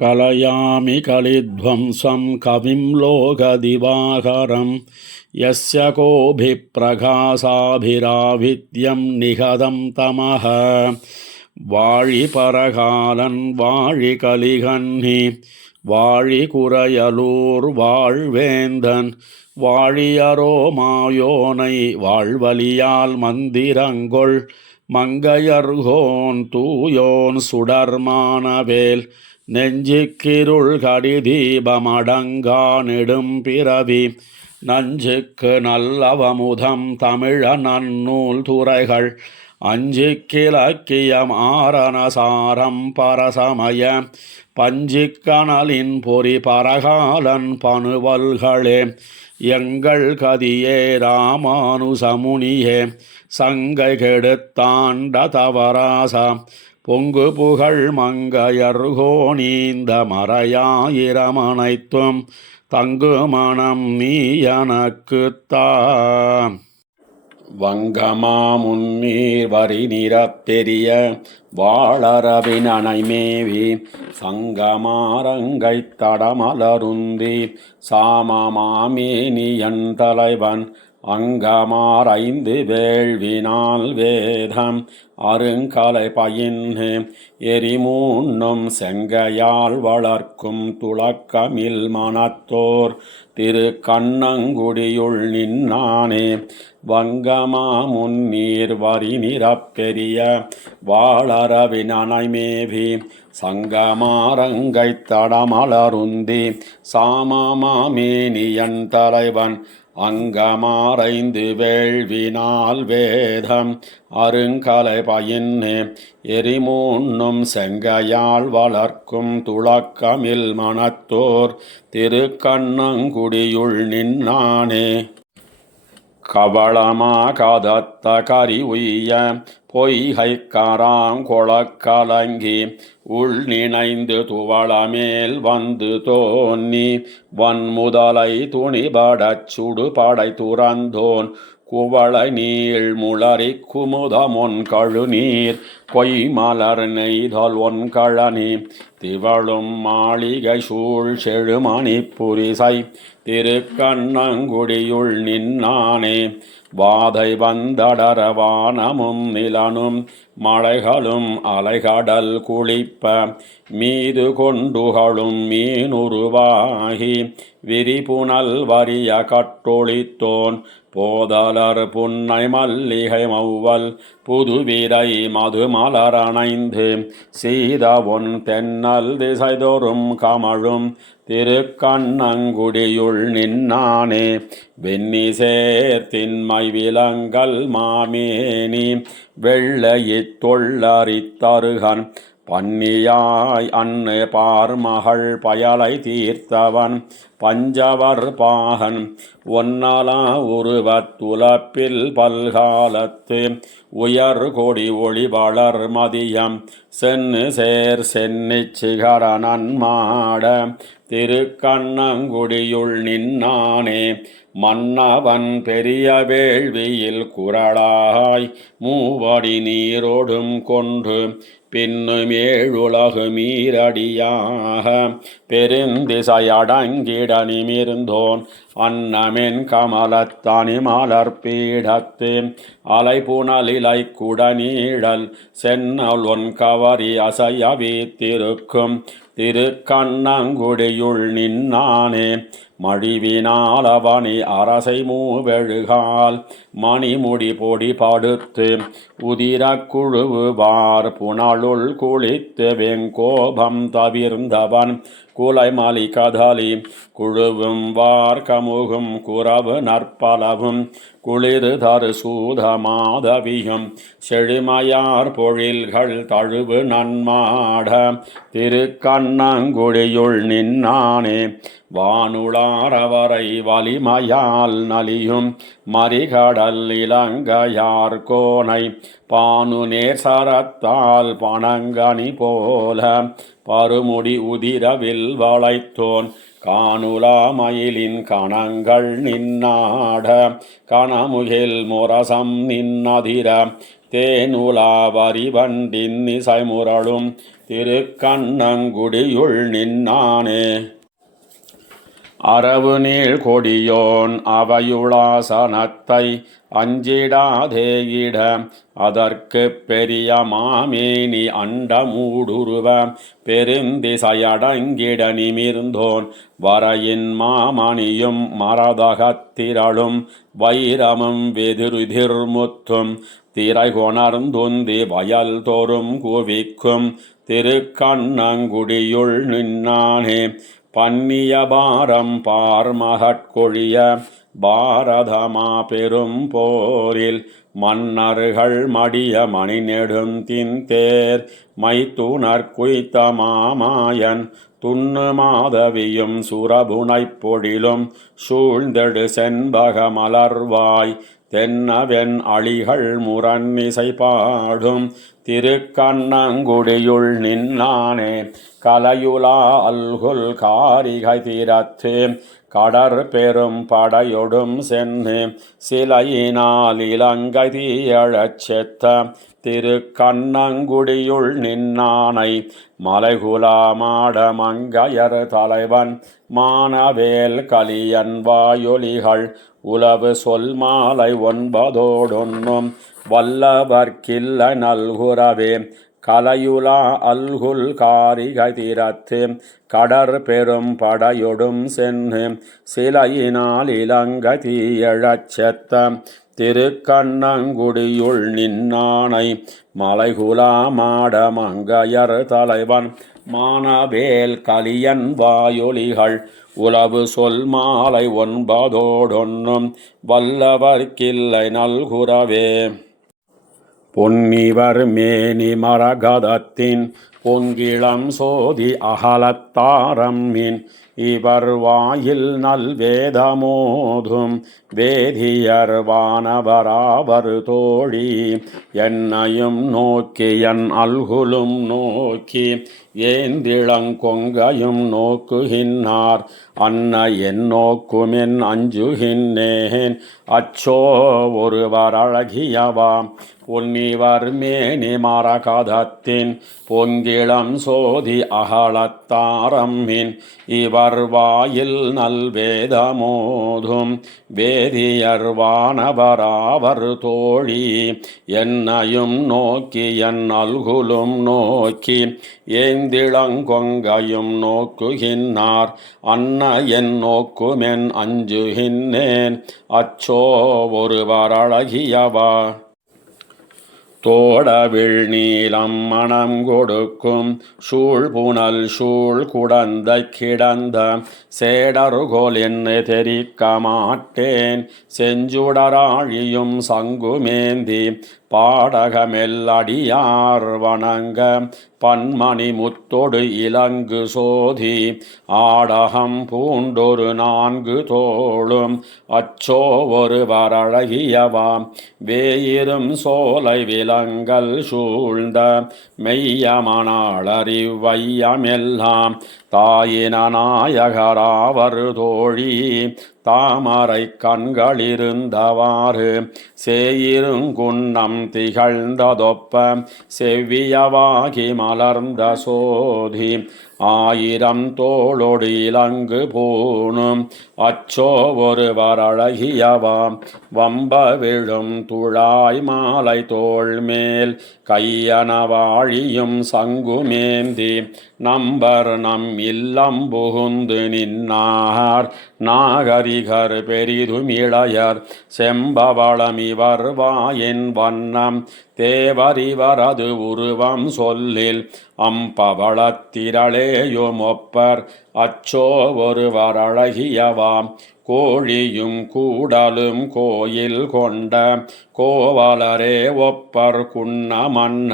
कलयामि कलिध्वंसं कविं लोकदिवाकरं यस्य कोऽभिप्रकाशाभिराभिद्यं निहतं तमः வாழி பரகாலன் வாழி கலிகன்னி வாழி குறையலூர் வாழ்வேந்தன் வாழியரோ மாயோனை வாழ்வலியால் மந்திரங்கொள் மங்கையர்கோன் தூயோன் சுடர்மானவேல் நெஞ்சுக்கிருள் கடிதீபமடங்கா நெடும் பிறவி நஞ்சுக்கு நல்லவமுதம் தமிழ நன்னூல் துறைகள் அஞ்சிக்கிலக்கியம் ஆரணசாரம் பரசமய பஞ்சிக்கணலின் பொறி பரகாலன் பணுவல்களே எங்கள் கதியே ராமானுசமுனியே சங்கை கெடுத்தாண்ட தவராசா பொங்கு புகழ் மங்கையர்கோணீந்த மறையாயிரமனைத்தும் தங்கு மனம் நீ எனக்குத்தான் வங்கமா முன்னீர் வரி நிறப்பெரிய வாழரவினனை மேவி சங்கமாரங்கை தடமலருந்தி சாமமாமேனியன் தலைவன் அங்கமாரைந்து வேள்வினால் வேதம் அருங்கலை பயின்று எரிமூன்னும் செங்கையால் வளர்க்கும் துளக்கமில் மனத்தோர் திரு கண்ணங்குடியுள் நின்னானே வங்கமா முன்னீர் வரி நிறப்பெரிய வாழரவினனை மேவி சங்கமாரங்கை தடமலருந்தி சாமமாமேனியன் தலைவன் அங்கமாரைந்து வேள்வினால் வேதம் அருங்கலை பயின்று எரிமூன்னும் செங்கையால் வளர்க்கும் துளக்கமில் மனத்தோர் திரு கண்ணங்குடியுள் நின்னானே கவளமா கதத்த கரி உய்ய பொய்கை கராங்கொளக்கலங்கி உள் நினைந்து துவளமேல் வந்து தோன்னி வன்முதலை துணிபடச் சுடுபடை துறந்தோன் குவளை நீள் முளரி குமுதமொன் கழுநீர் கொய்மலர் நெய்தல் ஒன் கழனி திவளும் மாளிகை சூழ் செழுமணி புரிசை திரு கண்ணங்குடியுள் நின்னானே வாதை வந்தடர வானமும் நிலனும் மலைகளும் அலைகடல் குளிப்ப மீது கொண்டுகளும் மீனுருவாகி விரிபுனல் வரிய கட்டொளித்தோன் போதலர் புன்னை மல்லிகை மௌவல் புதுவிரை மதுமலரணைந்து சீத ஒன் தென்னல் திசைதொறும் கமழும் திரு கண்ணங்குடியுள் நின்னானே வெண்ணி சேர்த்தின்மை விலங்கல் மாமேனி வெள்ளையித் தொள்ளரித்தருகன் பன்னியாய் அன்னு பார்மகள் பயலை தீர்த்தவன் பஞ்சவர் பாகன் ஒன்னலா உருவத்துலப்பில் பல்காலத்து உயர் கொடி ஒளி வளர் மதியம் சென்னு சேர் சென்னிச் சிகர நன்மாட திரு கண்ணங்குடியுள் நின்னானே மன்னவன் பெரிய வேள்வியில் குரலாய் மூவடி நீரோடும் கொன்று பின்னும் ஏழுலகு மீறடியாக பெருந்திசையடங்கிட நிமிர்ந்தோன் அன்னமென் கமலத்தனி மலர்பீடத்து அலைபுனலிலை குடநீழல் சென்னல் ஒன் கவரி அசைய வீத்திருக்கும் திரு கண்ணங்குடியுள் நின்னானே மழிவினால் அவனி அரசை மூவெழுகால் மணிமுடி பொடி படுத்து உதிர குழுவுவார் புனலுள் குளித்து வெங்கோபம் தவிர்ந்தவன் குலைமலி கதலி குழுவும் வார் கமுகும் குறவு நற்பலவும் குளிர் தரு சூத மாதவியும் செழுமையார் பொழில்கள் தழுவு நன்மாட திரு கண்ணங்குடியுள் நின்னானே வானுளாரவரை வலிமையால் நலியும் மறிகடல் இலங்கையார் கோனை பானு நேர் சரத்தால் பணங்கனி போல பருமுடி உதிரவில் வளைத்தோன் காணுலாமயிலின் கணங்கள் நின்னாட கணமுகில் முரசம் நின்னதிர தேனுலாவரி வண்டின் இசைமுரளும் திருக்கண்ணங்குடியுள் நின்னானே. அரவு நீள் கொடியோன் அவையுளாசனத்தை அஞ்சிடாதேயிட அதற்கு பெரிய மாமேனி அண்டமூடுருவ பெருந்திசையடங்கிட நிமிர்ந்தோன் வரையின் மாமணியும் மரதகத்திரளும் வைரமும் வெதிர்முத்தும் திரை கொணர்ந்துந்தி வயல் தோறும் குவிக்கும் திருக்கண்ணங்குடியுள் நின்னானே. பன்னிய பாரம் பார்மகட்கொழிய பாரதமா பெரும் போரில் மன்னர்கள் மடிய மணி நெடுந்தின்தேர் மைத்துணர் குய்த்த மாமாயன் துண்ணு மாதவியும் சுரபுனைப் பொழிலும் சூழ்ந்தெடு செண்பக மலர்வாய் தென்னவென் அழிகள் முரண்ணிசை பாடும் திருக்கண்ணங்குடியுள் நின்னானே. கலையுலா அல்குல் காரிகை தீரத்து கடற் பெரும் படையொடும் சென்று சிலையினால் இலங்கை தீயழச் செத்த திருக்கண்ணங்குடியுள் நின்னானை. மலைகுலா மாட மங்கையர் தலைவன் மானவேல் கலியன் வாயொலிகள் உலவு சொல் மாலை 9 வல்லவர்க்கில்ல நல்குரவே. கலையுலா அல்குல் காரிகை தீரத்து கடற் பெரும் படையொடும் சென்று சிலையினால் இலங்கை தீயழச் செத்த திருக்கண்ணங்குடியுள் நின்னானை. மலைகுலா மாட மங்கையர் தலைவன் மானவேல் கலியன் வாயொலிகள் உலவு சொல் மாலை 9 வல்லவர்க்கில்லை நல்குரவே. பொன்னிவர் மேனி மரகதத்தின் பொங்கிளம் சோதி அகலத்தாரம்மின் இவர் வாயில் நல்வேதமோதும் வேதியர் வானவராவர் தோழி என்னையும் நோக்கி என் அல்குலும் நோக்கி ஏந்திளங்கொங்கையும் நோக்குகின்னார் அன்ன என் நோக்குமென் அஞ்சுகின்னேன் அச்சோ ஒருவர் அழகியவாம். பொன்னிவர் மேனி மரகதத்தின் பொங்கிளம் சோதி அகலத்தாரம்மின் இவர் வாயில் நல்வேதமோதும் வேதியர் வானவராவர் தோழி என்னையும் நோக்கி என் அல்குலும் நோக்கி ஏந்திளங்கொங்கையும் நோக்குகின்னார் அன்ன என் நோக்குமென் அஞ்சுகின்னேன் அச்சோ ஒருவர் அழகியவா. தோடவிழ் நீலம் மணம் கொடுக்கும் சூழ்புனல் சூழ் குடந்தை கிடந்த சேடர்கோல் என்னை தெரிக்க மாட்டேன் செஞ்சுடராழியும் சங்குமேந்தி பாடகமெல்லடியார் வணங்க பன்மணி முத்தொடு இலங்கு சோதி ஆடகம் பூண்டொரு 4 தோளும் அச்சோ ஒருவர் அழகியவாம். வேயிரும் சோலை விலங்கல் சூழ்ந்த மெய்யமனாளறிவையமெல்லாம் தாயின நாயகராவர் தோழி தாமரை கண்களிருந்தவாறு சேயிருங்குன்னம் திகழ்ந்ததொப்ப செவ்வியவாகி மலர்ந்த சோதி 1000 தோளொடு இலங்கு பூணும் அச்சோ ஒருவர் அழகியவாம். வம்ப விழும் துழாய் மாலை தோள் மேல் கையனவாழியும் சங்குமேந்தி நம்பர் நம் இல்லம் புகுந்து நின்னார் நாகரிகர் பெரிதும் இளையர் செம்பவளம் இவர் வாயின் வண்ணம் தேவரிவரது உருவம் சொல்லில் அம்பவளத்திரளேயும் ஒப்பர் அச்சோ ஒருவர் அழகியவாம். கோழியும் கூடலும் கோயில் கொண்ட கோவலரே ஒப்பர் குன்ன மன்ன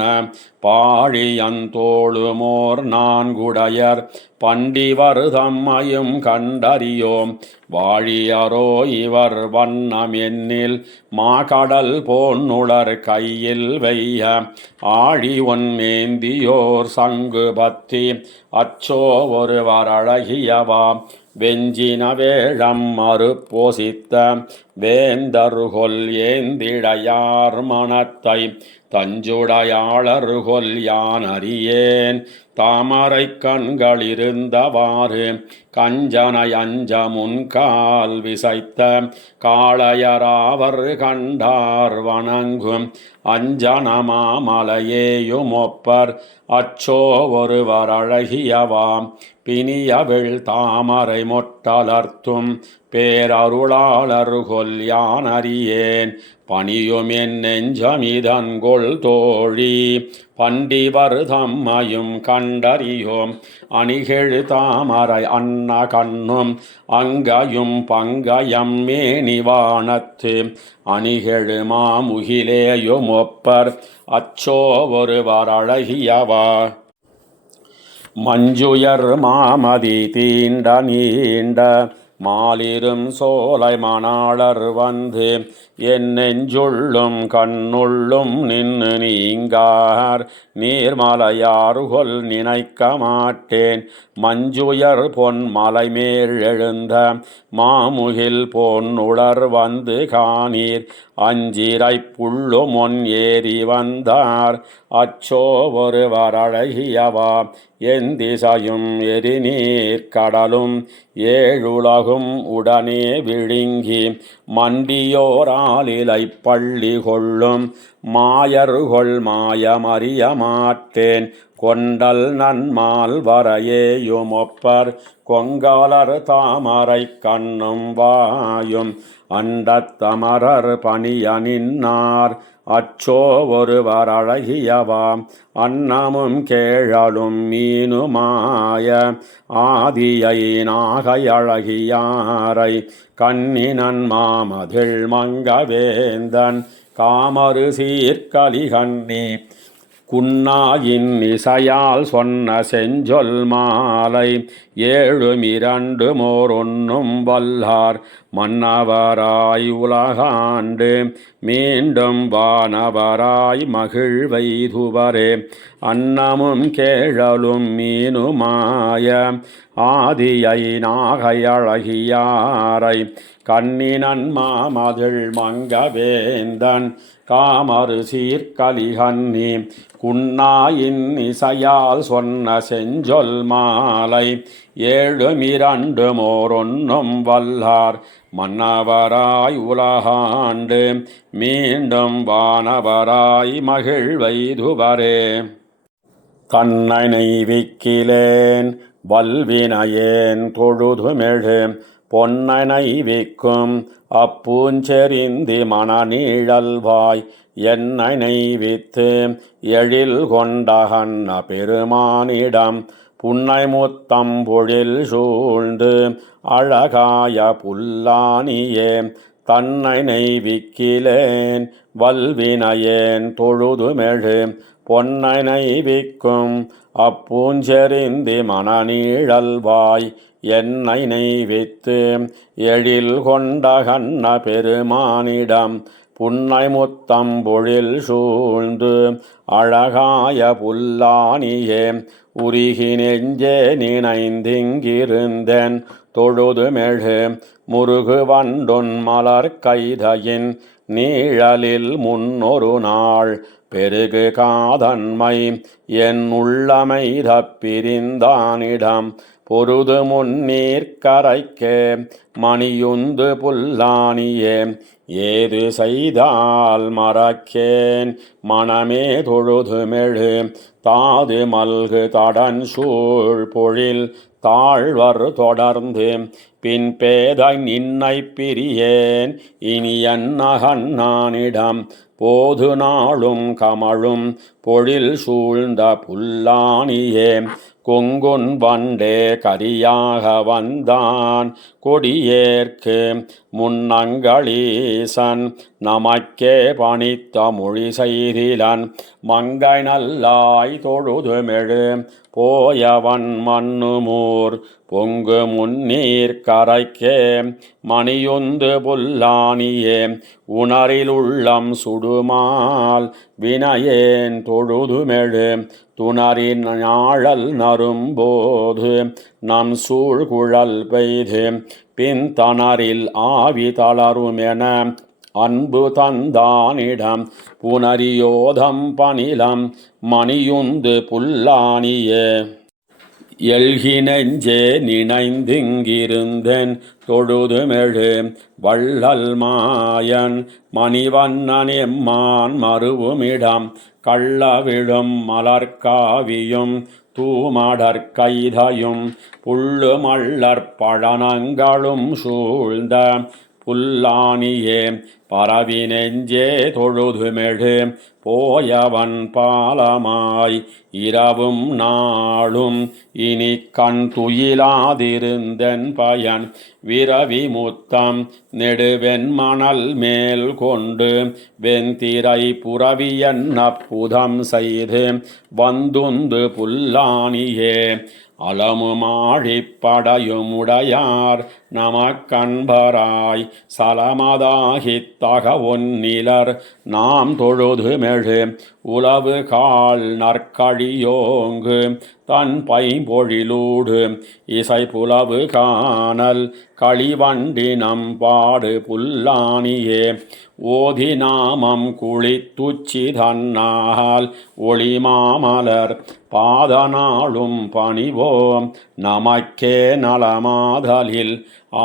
பாழியந்தோளுமோர் 4 பண்டிவர் தம்மையும் கண்டறியோம் வாழியரோ இவர் வண்ணம் எண்ணில் மாகடல் போன்னுளர் கையில் வெய்ய ஆழி ஒன்மேந்தியோர் சங்கு பத்தி அச்சோ ஒருவர் அழகியவாம். வெஞ்சின வேழம் மறுப்போசித்த வேந்தருகொல் ஏந்திழையார் மனத்தை தஞ்சுடையாளருகொல் யான் அறியேன். தாமரை கண்களிருந்தவாறு கஞ்சனை அஞ்ச முன்கால் விசைத்த காளையராவர் கண்டார் வணங்கும் அஞ்சனமாமலையேயுமொப்பர் அச்சோ ஒருவர் அழகியவாம் பிணியவிழ் தாமரை மொட்டலர்த்தும் பேரருளாளர்கொல் யான் அறியேன். பணியும் என் நெஞ்சமிதன்கொள் தோழி பண்டிவர் தம்மையும் கண்டறியோம் அணிகெழு தாமரை அன்ன கண்ணும் அங்கையும் பங்கயம் மேனிவானத்து அணிகெழு மாமுகிலேயும் ஒப்பர் அச்சோ ஒருவர் அழகியவா. மஞ்சுயர் மாமதி தீண்ட நீண்ட மாலிரும் சோலை மணாளர் வந்து என் நெஞ்சுள்ளும் கண்ணுள்ளும் நின்று நீங்கார் நீர்மலையாறுகொல் நினைக்க மாட்டேன். மஞ்சுயர் பொன் மலைமேல் எழுந்த மாமுகில் பொன்னுளர் வந்து காணீர் அஞ்சிரை புள்ளுமொன் ஏறி வந்தார் அச்சோ ஒருவர் அழகியவா. என் திசையும் எரிநீர் கடலும் ஏழுலகும் உடனே விழுங்கி மண்டியோராலிலை பள்ளி கொள்ளும் மாயர்கொள் மாயமறிய மாட்டேன். கொண்டல் நன்மால் வரையேயுமொப்பர் கொங்காலர் தாமரை கண்ணும் வாயும் அண்டத்தமரர் பணிய நின்னார் அச்சோ ஒருவர் அழகியவாம். அன்னமும் கேழலும் மீனுமாய ஆதியை நாகை அழகியாரை கண்ணினன் மாமதிள் மங்கவேந்தன் காமரு சீர்கலிகண்ணி குன்னாயின் இசையால் சொன்ன செஞ்சொல் மாலை ஏழுமிரண்டு மோரொன்னும் வல்லார் மன்னவராய் உலகாண்டு மீண்டும் வானவராய் மகிழ்வைதுவரே. அன்னமும் கேழலும் மீனுமாய ஆதியை நாகை அழகியாரை கண்ணினன் மாமதிள் மங்கவேந்தன் காமரு சீர்கலிகண்ணி குன்னாயின் இசையால் சொன்ன செஞ்சொல் மாலை ஏழுமிரண்டு மோரொன்னும் வல்லார் மன்னவராய் உலகாண்டு மீண்டும் வானவராய் மகிழ்வைதுவரே. தன்னை நெய்விக்கிலேன் வல்வினையேன் தொழுதுமெழு பொன்னனை விக்கும் அப்பூஞ்செறிந்தி மணநீழல்வாய் என்னை நெய்வித்து எழில் கொண்டகன்ன பெருமானிடம் புன்னை முத்தம் பொழில் சூழ்ந்து அழகாய புல்லானியே. தன்னை நெய்விக்கிலேன் வல்வினையேன் தொழுதுமெழு பொன்னை நெய்விக்கும் அப்பூஞ்செறிந்தி மணநீழல்வாய் என்னை நெய்வித்து எழில் கொண்டகன்ன பெருமானிடம் புன்னை முத்தம் பொழில் சூழ்ந்து அழகாய புல்லானியே. உருகி நெஞ்சே நினைந்திங்கிருந்தேன் தொழுதுமெழு முருகு வண்டுன் மலர் கைதையின் நீழலில் முன்னொரு நாள் பெருகு காதன்மை என் உள்ளமை தப்பிரிந்தானிடம் பொருது முன்னீர் கரைக்கே மணியுந்து புல்லானியே. ஏது செய்தால் மறக்கேன் மனமே தொழுதுமெழு தாது மல்கு தடன் சூழ் பொழில் தாழ்வர் தொடர்ந்து பின் பேதை நின்னை பிரியேன் இனியன் நகன்னானிடம் போது நாளும் கமழும் பொழில் சூழ்ந்த புல்லானியே. கொங்குன் வண்டே கரியாக வந்தான் கொடியேற்கு முன்னங்களீசன் நமக்கே பணித்த மொழி செய்திலன் மங்கை நல்லாய் தொழுதுமெழு போயவன் மண்ணுமூர் பொங்கு முன்னீர் கரைக்கே மணியுந்து புல்லானியே. உணரில் உள்ளம் சுடுமால் வினையேன் தொழுதுமெழு துணரின் ஞாழல் நரும்போது நம் சூழ்குழல் பெய்து பின்தணரில் ஆவி தளருமென அன்பு தந்தானிடம் புனரியோதம் பணிலம் மணியுந்து புல்லானியே எல்கி நெஞ்சே நினைந்திங்கிருந்தேன் தொழுதுமெழு வள்ளல் மாயன் மணிவண்ணன் எம்மான் மருவுமிடம் கள்ளவிழும் மலர்காவியும் தூமடற்கைதையும் புள்ளு மல்லற்பழனங்களும் சூழ்ந்த புல்லானியே பரவி நெஞ்சே தொழுதுமெழு போயவன் பாலமாய் இரவும் நாளும் இனி கண் துயிலாதிருந்தன் பயன் விரவி முத்தம் நெடுவெண் மணல் மேல் கொண்டு வெந்திரை புரவியன் அப்புதம் செய்து வந்துந்து புல்லானியே அலமுமாழிப்படையுமுடையார் நமக்கன்பராய் சலமதாகித் தகவொன்னிலர் நாம் தொழுதுமெழு உலவு கால் நற்கழியோங்கு தன் பைம்பொழிலூடு இசை புலவு காணல் களிவண்டினம் பாடு புல்லானியே ஓதி நாமம் குளித்துச்சி தன்னால் ஒளிமாமலர் பாதநாளும் பணிவோம் நமக்கே நலமாதலில்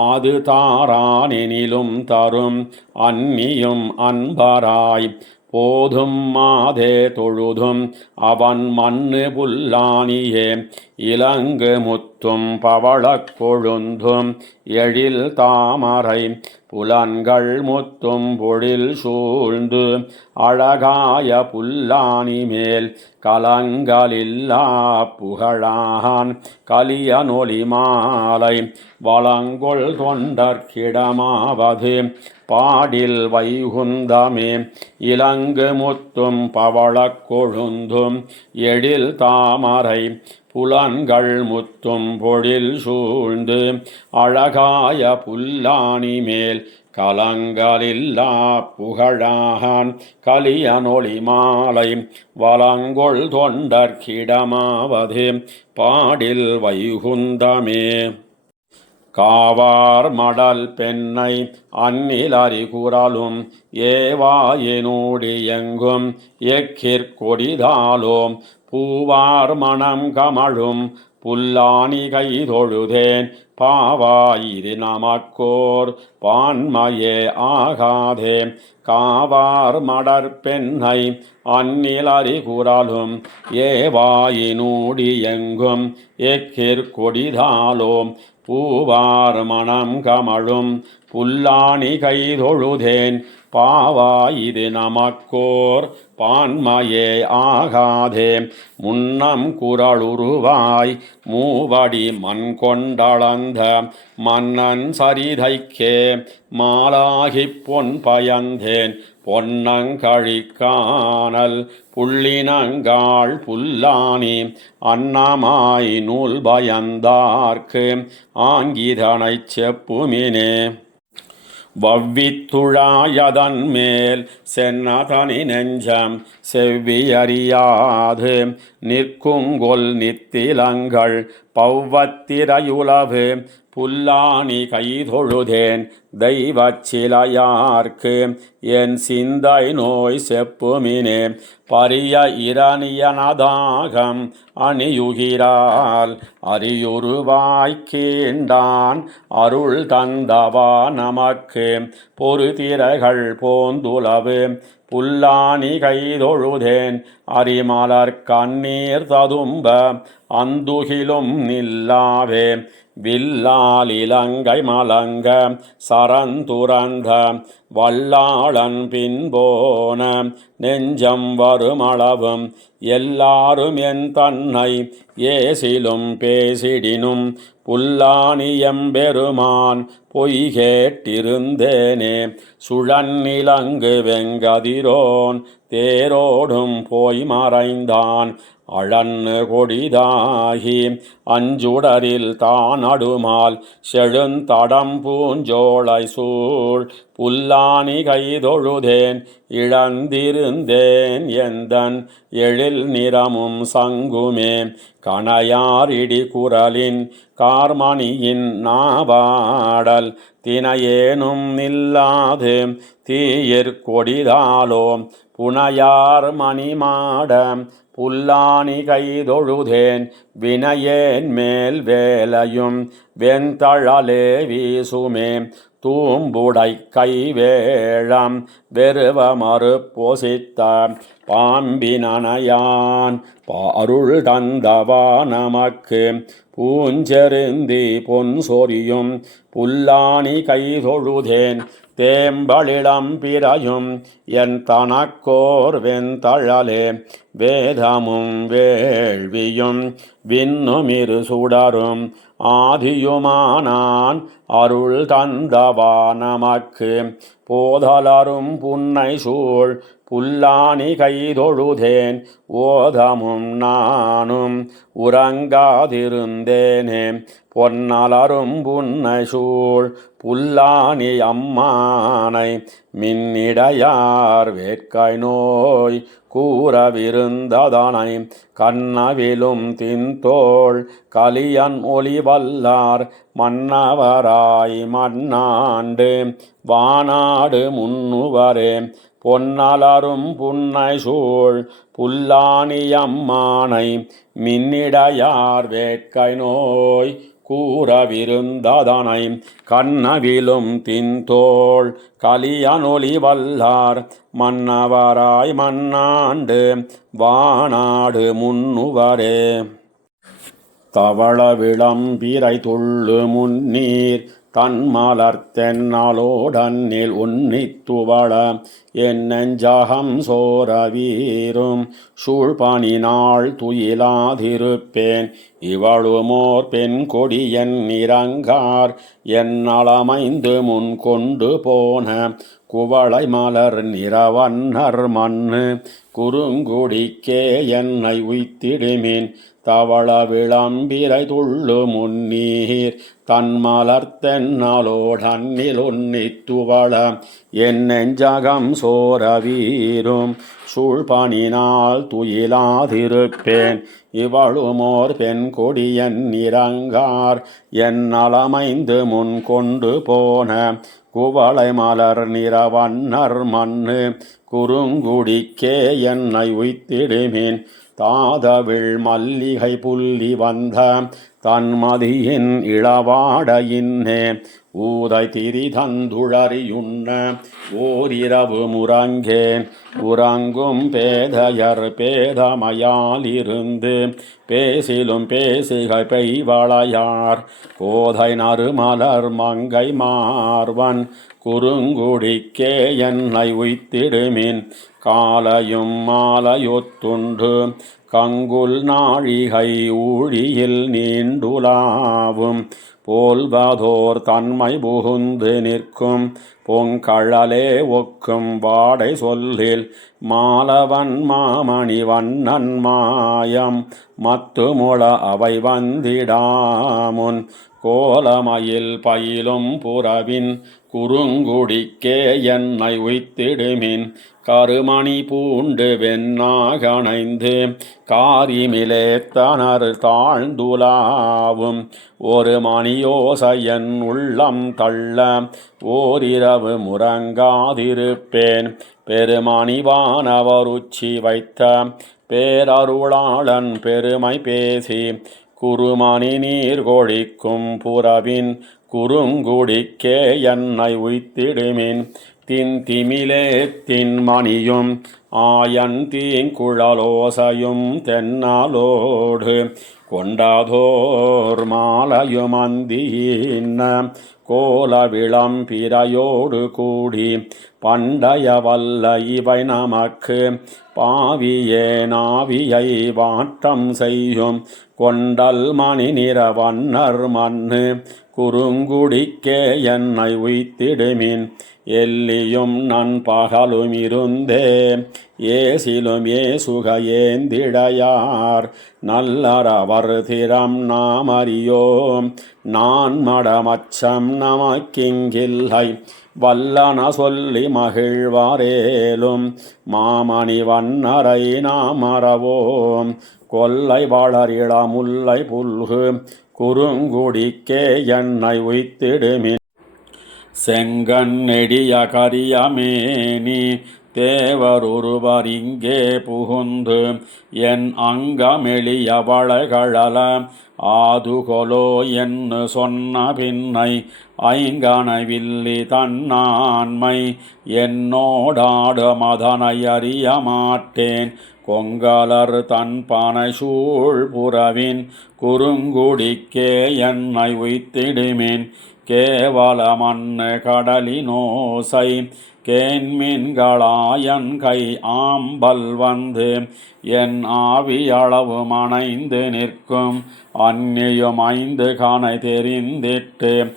ஆது தாரானெனிலும் தரும் அன்னியும் அன்பராய் போதும் மாதே தொழுதும் அவன் மண்ணு புல்லானியே இலங்கு முத்தும் பவளக் கொழுந்தும் எழில் தாமரை புலன்கள் முத்தும் பொழில் சூழ்ந்து அழகாய புல்லானி மேல் கலங்கலில்லா புகழான் கலியனொலி மாலை வளங்கொள் தொண்டர்க்கிடமாவது பாடில் வைகுந்தமே இலங்கு முத்தும் பவளக் கொழுந்தும் எழில் தாமரை புலன்கள் முத்தும் பொழில் சூழ்ந்து அழகாய புல்லானி மேல் கலங்கலில்லா புகழான் கலியனொளி மாலை வளங்கொள் தொண்டர்க்கிடமாவது பாடில் வைகுந்தமே காவார் மடல் பெண்ணை அந்நிலறி குரலும் ஏவாயினூடி எங்கும் எக்கிற்-கொடிதாலோம் பூவார் மணம் கமழும் புல்லானி கைதொழுதேன் பாவாயிது நமக்கோர் பான்மையே ஆகாதே காவார் மடற்பெண்ணை அந்நிலறி குரலும் ஏவாயினூடி எங்கும் எக்கிற்-கொடிதாலோம் பூவார் மணம் கமழும் புல்லானி கைதொழுதேன் பாவாயிது நமக்கோர் பான்மையே ஆகாதே முன்னம் குரலுருவாய் மூவடி மண் கொண்டளந்த மன்னன் சரிதைக்கே மாலாகிப் பொன் பயந்தேன் பொன்னங்கழிக்கானல் புள்ளினங்காள் புல்லானி அன்னமாய் நூல் பயந்தார்க்கு ஆங்கிதனைச் செப்புமினே வவ்வித்துழாயதன் மேல் சென்னதனி நெஞ்சம் செவ்வியறியாது நிற்குங்கொல் நித்திலங்கள் பௌவத்திரையுலவு புல்லானி கைதொழுதேன் தெய்வச் சிலையார்க்கு என் சிந்தை நோய் செப்புமினே பரிய இரணியனதாகம் அணியுகிறாள் அரியுருவாய்க் கீண்டான் அருள் தந்தவா நமக்கு பொறுதிரைகள் போந்துலவு புல்லானி கைதொழுதேன் அரிமலர் கண்ணீர் ததும்ப அந்துகிலும் நில்லாவே வில்லால் இலங்கை மலங்க சரந்துரந்த வல்லாளன் பின்போன நெஞ்சம் வருமளவும் எல்லாரும் என் தன்னை ஏசிலும் பேசிடினும் புல்லானியம்பெருமான் பொய் கேட்டிருந்தேனே சுழன்னிலங்கு வெங்கதிரோன் தேரோடும் போய் மறைந்தான் அழன்னு கொடிதாகி அஞ்சுடரில் தான் அடுமால் செழுந்தடம் பூஞ்சோலை சூழ் புல்லாணி கைதொழுதேன் இழந்திருந்தேன் எந்தன் எழில் நிறமும் சங்குமே கணையார் இடி குரலின் கார்மணியின் நாவாடல் தினையேனும் நில்லாது தீயிற்கொடிதாலோ புனையார் மணிமாட புல்லாணி கைதொழுதேன் வினையேன் மேல் வேலையும் வெந்தழலே வீசுமே தூம்புடை கைவேழம் வெறுவ மறுப்பொசித்த பாம்பினனையான் அருள் தந்தவா நமக்கு பூஞ்செருந்தி பொன் சொரியும் புல்லாணி கைதொழுதேன் தேம்பலிடம் பிறையும் என் தனக்கோர் வெந்தழலே வேதமும் வேள்வியும் விண்ணுமிரு சுடரும் ஆதியுமானான் அருள் தந்தவா நமக்கு போதலரும் புன்னை சூழ் புல்லாணி கைதொழுதேன் ஓதமும் நானும் உறங்காதிருந்தேனே பொன்னலரும் புன்னை சூழ் புல்லாணி அம்மானை மின்னிடையார் வேட்கை நோய் கூறவிருந்ததனை கண்ணவிலும் தின்தோள் கலியன் ஒளிவல்லார் மன்னவராய் மன்னாண்டு வானாடு முன்னுவரே பொன்னலரும் புன்னை சூழ் புல்லாணியம்மானை மின்னிடையார் வேட்கை நோய் கூறவிருந்ததனை கண்ணவிலும் தின்தோள் கலியனொளி வல்லார் மன்னவராய் மன்னாண்டு வானாடு முன்னுவரே தவள விளம்பிரை துள்ளு முன்னீர் தன்மலர்த்தென்னாலோடன்னில் உன்னித்துவள என் நெஞ்சகம் சோரவீரும் சூழ்பனினாள் துயிலாதிருப்பேன் இவளுமோர் பெண் கொடியன் நிறங்கார் என்னளமைந்து முன் கொண்டு போன குவளை மலர் நிறவன்னர் மண்ணு குறுங்குடிக்கே என்னை உய்த்திடுமின் தவள விளம்பிரை துள்ளு முன்னீர் தன்மலர்த்தென்னாலோடன்னில் உன்னித்துவள என் நெஞ்சகம் சோரவீரும் சூழ்பனினால் துயிலாதிருப்பேன் இவளுமோர் பெண் கொடியன் நிறங்கார் என்னளமைந்து முன் கொண்டு போன குவளை மலர் நிறவன்னர் மண்ணு குறுங்குடிக்கே என்னை உய்த்திடுமின் தாதவிழ் மல்லிகை புள்ளி வந்த தன்மதியின் இளவாடையின்னே ஊதை திரி தந்துழறியுண்ண ஓரிரவு முறங்கேன் உறங்கும் பேதையர் பேதமையாலிருந்து பேசிலும் பேசிகை பெய்வளையார் கோதை நறுமலர் மங்கை மார்வன் குறுங்குடிக்கே என்னை உய்த்திடுமின் காலையும் மாலையொத்துண்டு கங்குல் நாழிகை ஊழியில் நீண்டுலாவும் போல்வதோர் தன்மை புகுந்து நிற்கும் பொங்கழலே ஒக்கும் வாடை சொல்லில் மாலவன் மாமணி வண்ணன் மாயம் மத்துமுள அவை வந்திடாமுன் கோலமயில் பயிலும் புறவின் குறுங்குடிக்கே என்னை உய்த்திடுமின் கருமணி பூண்டு வெண்ணாகணைந்து காரிமிலேத்தனர் தாழ்ந்துலாவும் ஒரு மணியோசையன் உள்ளம் தள்ள ஓரிரவு முறங்காதிருப்பேன் பெருமணிவானவருச்சி வைத்த பேரருளாளன் பெருமை பேசி குறுமணி நீர் கொழிக்கும் புறவின் குறுங்குடிக்கே என்னை உய்த்திடுமின் திமிலே தின்மணியும் ஆயன் தீங்குழலோசையும் தென்னாலோடு கொண்டதோர் மாலையுமந்தியின்ன கோல விளம்பிரையோடு கூடி பண்டைய வல்ல இவை நமக்கு பாவியே நாவியை வாட்டம் செய்யும் கொண்டல் மணி நிற வண்ணர் மண்ணு குறுங்குடிக்கே என்னை உய்த்திடுமின் எல்லியும் நண்பகலும் இருந்தே ஏசிலும் ஏசுக ஏந்திடையார் நல்லறவர் திறம் நாமறியோம் நான் மடமச்சம் நமக்கிங்கில்லை வல்லன சொல்லி மகிழ்வாரேலும் மாமணி வண்ணரை நாமறவோம் கொல்லை வளரிள முல்லை புல்கு குறுங்குடிக்கே என்னை உய்த்திடுமின் செங்கண் நெடிய கரியமேனி தேவருருவர் இங்கே புகுந்து என் அங்கமெளிய வளைகழல ஆதுகொலோ என்று சொன்ன பின்னை ஐங்கனவில்லி தன்னான்மை என்னோடாடு மதனை அறிய மாட்டேன் கொங்கலர் தன் பனை சூழ் புறவின் குறுங்குடிக்கே என்னை உய்த்திடுமின் கேவல மண்ணு கடலினோசை கேண்மீன்களாயன் கை ஆம்பல் வந்து என் ஆவி அளவு மணைந்து நிற்கும் அந்நியும் ஐந்து கனை தெரிந்திட்டு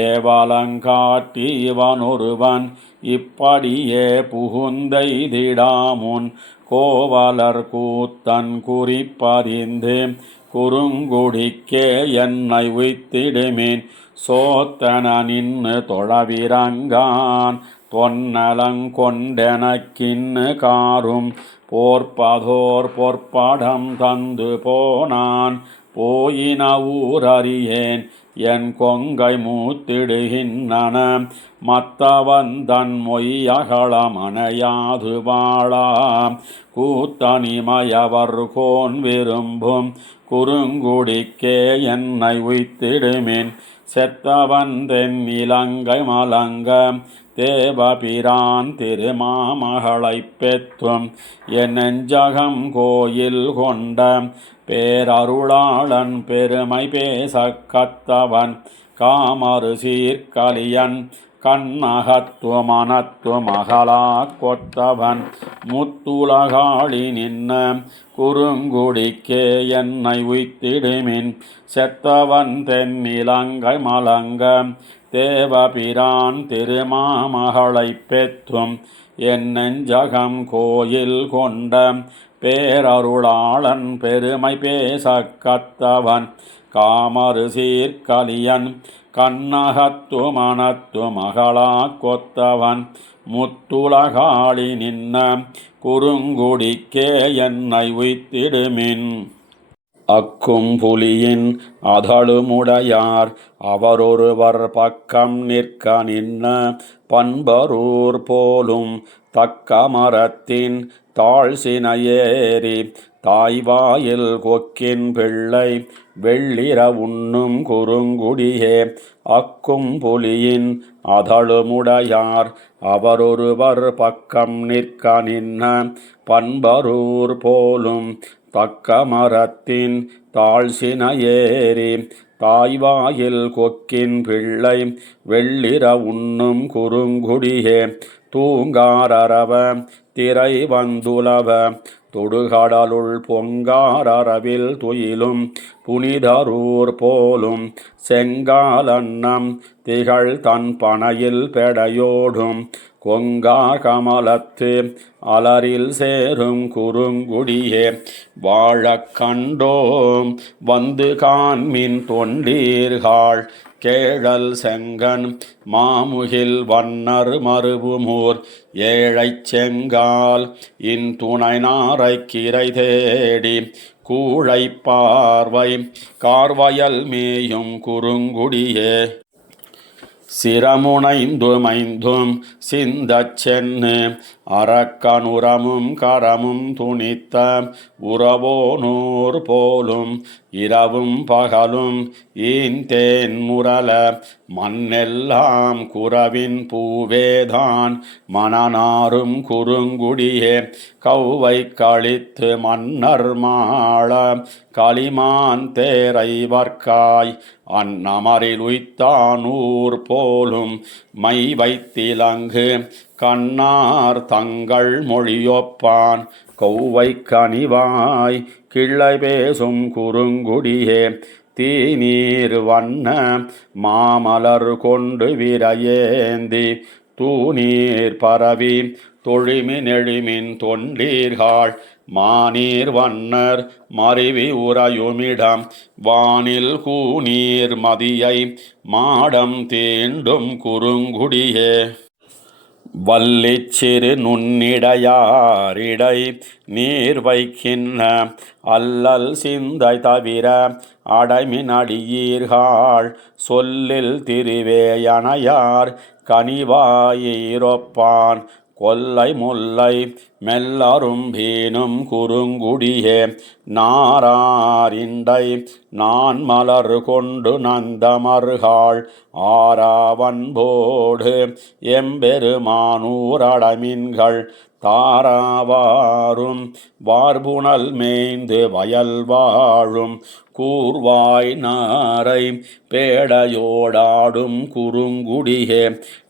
ஏவலங்காட்டி இவனொருவன் இப்படியே புகுந்தெய்திடாமுன் கோவலர் கூத்தன் குறிப்பறிந்து குறுங்குடிக்கே என்னை உய்த்திடுமின் சோத்தன நின்று தொழவிரங்கான் பொன்னலங்கொண்டெனக்கின்னு காரும் போர்ப்பதோர் பொற்படம் தந்து போனான் போயின ஊரறியேன் என் கொங்கை மூத்திடுகின்றன மத்தவந்தன் மொய்யகளமனையாது வாழாம் கூத்தனிமயவர் கோன் விரும்பும் குறுங்குடிக்கே என்னை உய்த்திடுமின் செத்தவன் தென் இலங்கை மலங்க தேவபிரான் திருமாமகளைப் பெற்றும் என் நெஞ்சகம் கோயில் கொண்ட பேரருளாளன் பெருமை பேச கத்தவன் காமறு சீர்கலியன் கண்ணகத்துவ மனத்துவ மகளா கொத்தவன் முத்துலகாளி நின்ன குறுங்குடிக்கே என்னை உய்த்திடுமின் செத்தவன் தென் இலங்கை மலங்க தேவபிரான் திருமாமகளைப் பெற்றும் என் நெஞ்சகம் கோயில் கொண்ட பேரருளாளன் பெருமை பேச கத்தவன் காமறு சீர்கலியன் கண்ணகத்து மனத்து மகளா கொத்தவன் முத்துலகாளி நின்ன குறுங்குடிக்கே என்னை உய்த்திடுமின் அக்கும் புலியின் அதழுமுடையார் அவரொருவர் பக்கம் நிற்க நின்ன பண்பரூர் போலும் தக்க மரத்தின் தாழ்சினையேறி தாய்வாயில் கொக்கின் பிள்ளை வெள்ளிர உண்ணும் குறுங்குடியே அக்கும் புலியின் அதழுமுடையார் அவரொருவர் பக்கம் நிற்க நின்ன பண்பரூர் போலும் தக்க மரத்தின் தாழ்சினையேறி தாய்வாயில் கொக்கின் பிள்ளை வெள்ளிர உண்ணும் குறுங்குடியே தூங்காரரவ திரை வந்துலவ தொடுகடலுள் பொங்காரரவில் துயிலும் புனிதரூர் போலும் செங்காலன்னம் திகழ் தன் பனையில் பெடையோடும் கொங்கா கமலத்து அலரில் சேரும் குறுங்குடியே வாழக் கண்டோம் வந்து காண்மின் தொண்டீர்கள் கேழல் செங்கன் மாமுகில் வண்ணர் மருவுமூர் ஏழைச் செங்கால் இன் துணை நாரைக் கிரை தேடி கூழை பார்வை கார்வயல் மேயும் குறுங்குடியே சிரமுனைந்துமைந்தும் சிந்தச் சென்னு அரக்கனுரமும் கரமும் துணித்த உறவோனூர் போலும் இரவும் பகலும் ஈந்தேன் முரல மண்ணெல்லாம் குறவின் பூவேதான் மணனாரும் குறுங்குடியே கௌவை கழித்து மன்னர் மாள களிமான் தேரைவர்க்காய் அன்னமரில் உய்த்தானூர் போலும் மை வைத்திலங்கு கண்ணார் தங்கள் மொழியொப்பான் கௌவை கனிவாய் கிள்ளை பேசும் குறுங்குடியே தீநீர் வண்ண மாமலர் கொண்டு விரையேந்தி தூநீர் பரவி தொழிமின் எழுமின் தொண்டீர்கள் மானீர் வண்ணர் மருவி உறையுமிடம் வானில் கூநீர் மதியை மாடம் தீண்டும் குறுங்குடியே வல்லிச்சிறு நுண்ணிடையாரிடை நீர் வைக்கின்ற அல்லல் சிந்தை தவிர அடைமின் அடியீர்கள் சொல்லில் திருவேயனையார் கனிவாயிரொப்பான் கொல்லை முல்லை மெல்லரும்பீனும் குறுங்குடியே நாராரிண்டை நான் மலர் கொண்டு நந்தமர்காள் ஆராவன்போடு எம்பெருமானூரடமின்கள் தாராவாரும் வார்புணல் மேய்ந்து வயல் வாழும் கூர்வாய் நாரை பேடையோடாடும் குறுங்குடியே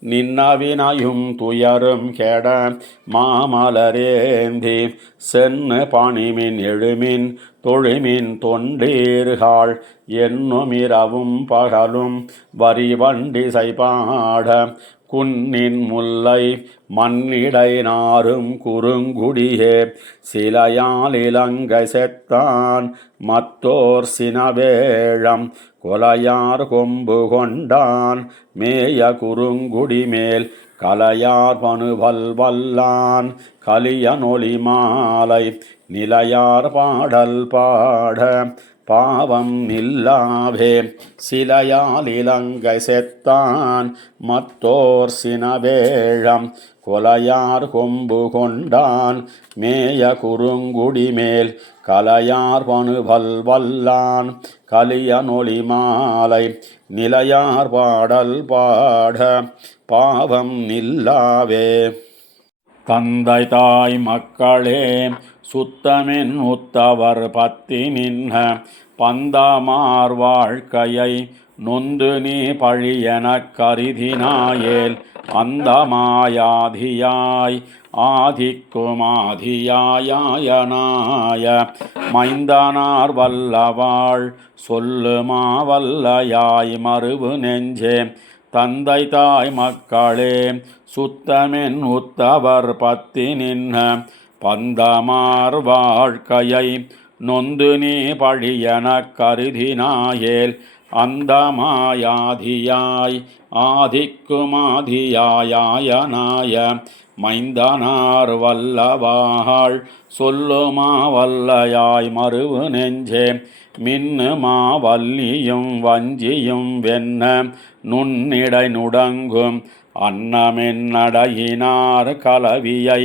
நின்னவினையும் துயரும் கெட மாமலரேந்தி சென்னு பணிமின் எழுமின் தொழிமின் தொண்டீர்கள் என்னுமிரவும் பகலும் வரிவண்டிசை பாட குன்னின் முல்லை மண்ணிடை நாரும் குறுங்குடியே சிலையால் இலங்கை செத்தான் மத்தோர் சினவேழம் கொலையார் கொம்பு கொண்டான் மேய குறுங்குடி மேல் கலையார் பணுவல் வல்லான் கலியனொலி மாலை நிலையார் பாடல் பாட பாவம் நில்லாவே சிலையால் இலங்கை செத்தான் மத்தோர் சினவேழம் கொலையார் கொம்பு கொண்டான் மேய குறுங்குடி மேல் கலையார் பணுவல் வல்லான் கலியனொலி மாலை நிலையார் பாடல் பாட பாவம் நில்லாவே தந்தை தாய் மக்களே சுத்தமென் உத்தவர் பத்தி நின்ன பந்தமார் வாழ்க்கையை நொந்து நீ பழியெனக் கருதினாயேல் அந்த மாயாதியாய் ஆதிக்குமாதியாயனாய மைந்தனார் வல்லவாள் சொல்லுமா வல்லையாய் மறுவு நெஞ்சே தந்தை தாய் மக்களே சுத்தமென் உத்தவர் பத்தி நின்ன பந்தமார் வாழ்க்கையை நொந்து நீ பழியெனக் கருதினாயேல் அந்த மாயாதியாய் ஆதிக்குமாதியாயனாய மைந்தனார் வல்லவாள் சொல்லுமா வல்லையாய் மறுவு நெஞ்சே மின்னுமா வல்லியும் வஞ்சியும் வெண்ண நுண்ணிடை நுடங்கும் அன்னமென்னடையினார் கலவியை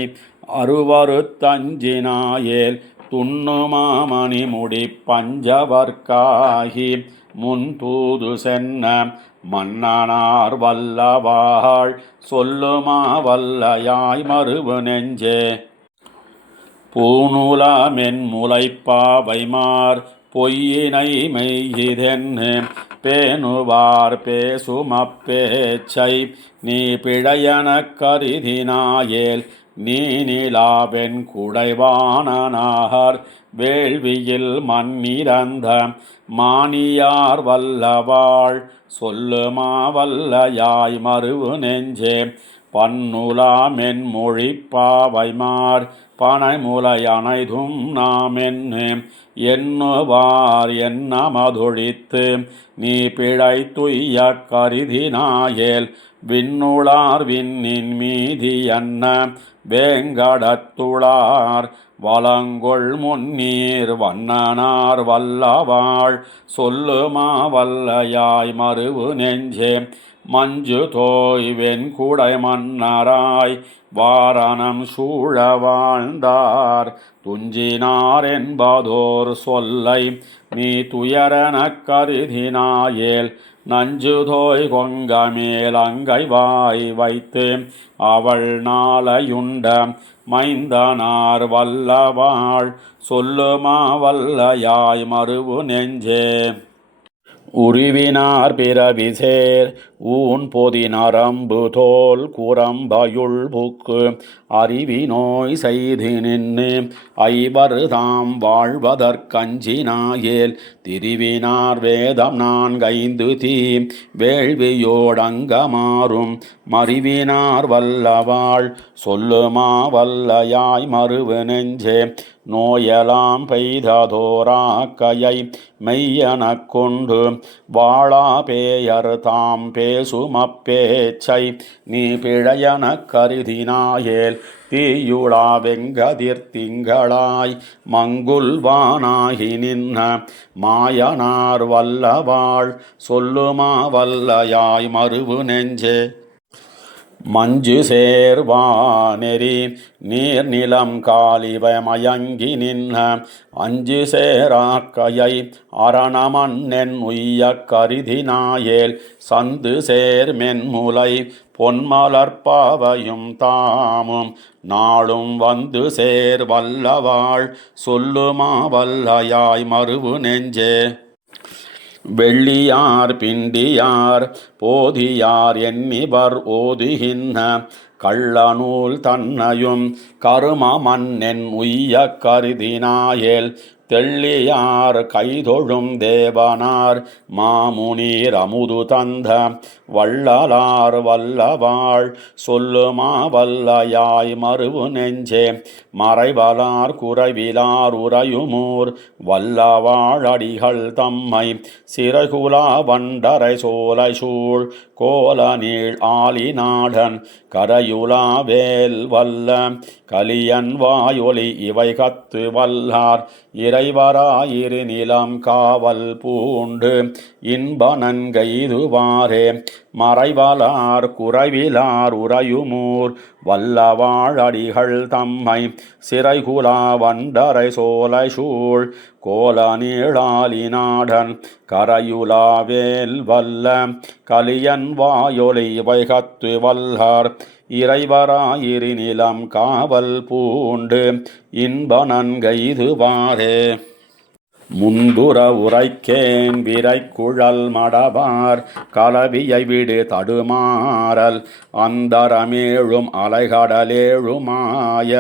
அருவருத்தஞ்சினாயேல் துண்ணுமாமணி முடி பஞ்சவர்க்காகி முன்தூது சென்ன மன்னனார் வல்லவாள் சொல்லுமா வல்லையாய் மறுவு நெஞ்சே பூநூலமென் முளைப்பாவைமார் பொய்யினை மெய்யிதென்னு பேணுவார் பேசுமப்பேச்சை நீ பிழையெனக் கருதினாயேல் நீ நிலாவென் குடைவானனார் வேள்வியில் மண்ணிறந்த மானியார் வல்லவாள் சொல்லுமா வல்லையாய் மறுவு நெஞ்சே பன்னுலாமென் மொழிப்பாவைமார் பனைமுலை அனைதும் நாம் எண்ணுவார் என்ன மதுழித்து நீ பிழைத்துய்ய கருதினாயேல் விண்ணுளார் விண்ணின் மீதி என்ன வேங்கடத்துளார் வலங்கொள் முன்னீர் வண்ணனார் வல்லவாள் சொல்லுமா வல்லையாய் மறுவு நெஞ்சே மஞ்சு தோய்வென் குடை மன்னராய் வாரணம் சூழ வாழ்ந்தார் துஞ்சினார் என்பதோர் சொல்லை நீ துயரெனக் கருதினாயேல் நஞ்சு தோய் கொங்க மேலங்கை வாய் வைத்து அவள் நாளையுண்ட மைந்தனார் வல்லவாள் சொல்லுமா வல்லையாய் மறுவு நெஞ்சே உருவினார் பிறவிசேர் ஊன் பொதி நரம்பு தோல் குரம்பயுள் புக்கு அறிவினோய் செய்து நின்று ஐவர்தாம் வாழ்வதற்கஞ்சினாயேல் திரிவினார் வேதம் நான்கைந்து தீ வேள்வியோடங்கமாறும் மறிவினார் வல்லவாள் சொல்லுமா வல்லையாய் மறுவு நெஞ்சே நோயலாம் பெய்ததோராக்கையை மெய்யெனக் கொண்டு வாழா பேயர் தாம் பேசுமப்பேச்சை நீ பிழையெனக் கருதினாயேல் தீயுளா வெங்கதிர் திங்களாய் மங்குல்வானாகி நின்ன மாயனார் வல்லவாள் சொல்லுமா வல்லையாய் மறுவு நெஞ்சே மஞ்சு சேர்வானெறி நீர் நிலம் காலிவ மயங்கி நின்ன அஞ்சு சேராக்கையை அரணமன்னென் உய்ய கருதினாயேல் சந்து சேர் மென்முலை பொன்மலர்பாவையும் தாமும் நாளும் வந்து சேர் வல்லவாள் சொல்லுமா வல்லையாய் மறுவு நெஞ்சே வெள்ளியார் பிண்டியார் போதியார் எண்ணிவர் ஓதுகின்ற கள்ளநூல் தன்னையும் கரும மன்னென் உய்ய கருதினாயேல் தெள்ளியார் கைதொழும் தேவனார் மாமுனீர் அமுது தந்த வள்ளலார் வல்லவாள் சொல்லுமா வல்லையாய் மறுவு நெஞ்சே மறைவலார் குறைவிலார் உறையுமூர் வல்லவாழடிகள் தம்மை சிறகுலா வண்டரை சோலை சூழ் கோல நீள் ஆலிநாடன் கரையுலா வேல் வல்ல கலியன் வாயொலி இவை கத்து வல்லார் இறைவராயிரு நிலம் காவல் பூண்டு இன்ப நன்கைதுவாரே மறைவலார் குறைவிலார் உறையுமூர் வல்லவாழடிகள் தம்மை சிறைகுலா வண்டரை சோலை சூழ் கோல நீளாலிநாடன் கரையுலா வேல் வல்ல கலியன் வாயொலி இவை கத்து வல்லார் இறைவராயிரு நிலம் காவல் பூண்டு இன்ப நன்கைதுவாரே முந்துர உரைக்கேன் விரைக்குழல் மடவார் கலவியை விடு தடுமாறல் அந்தரமேழும் அலைகடலேழுமாய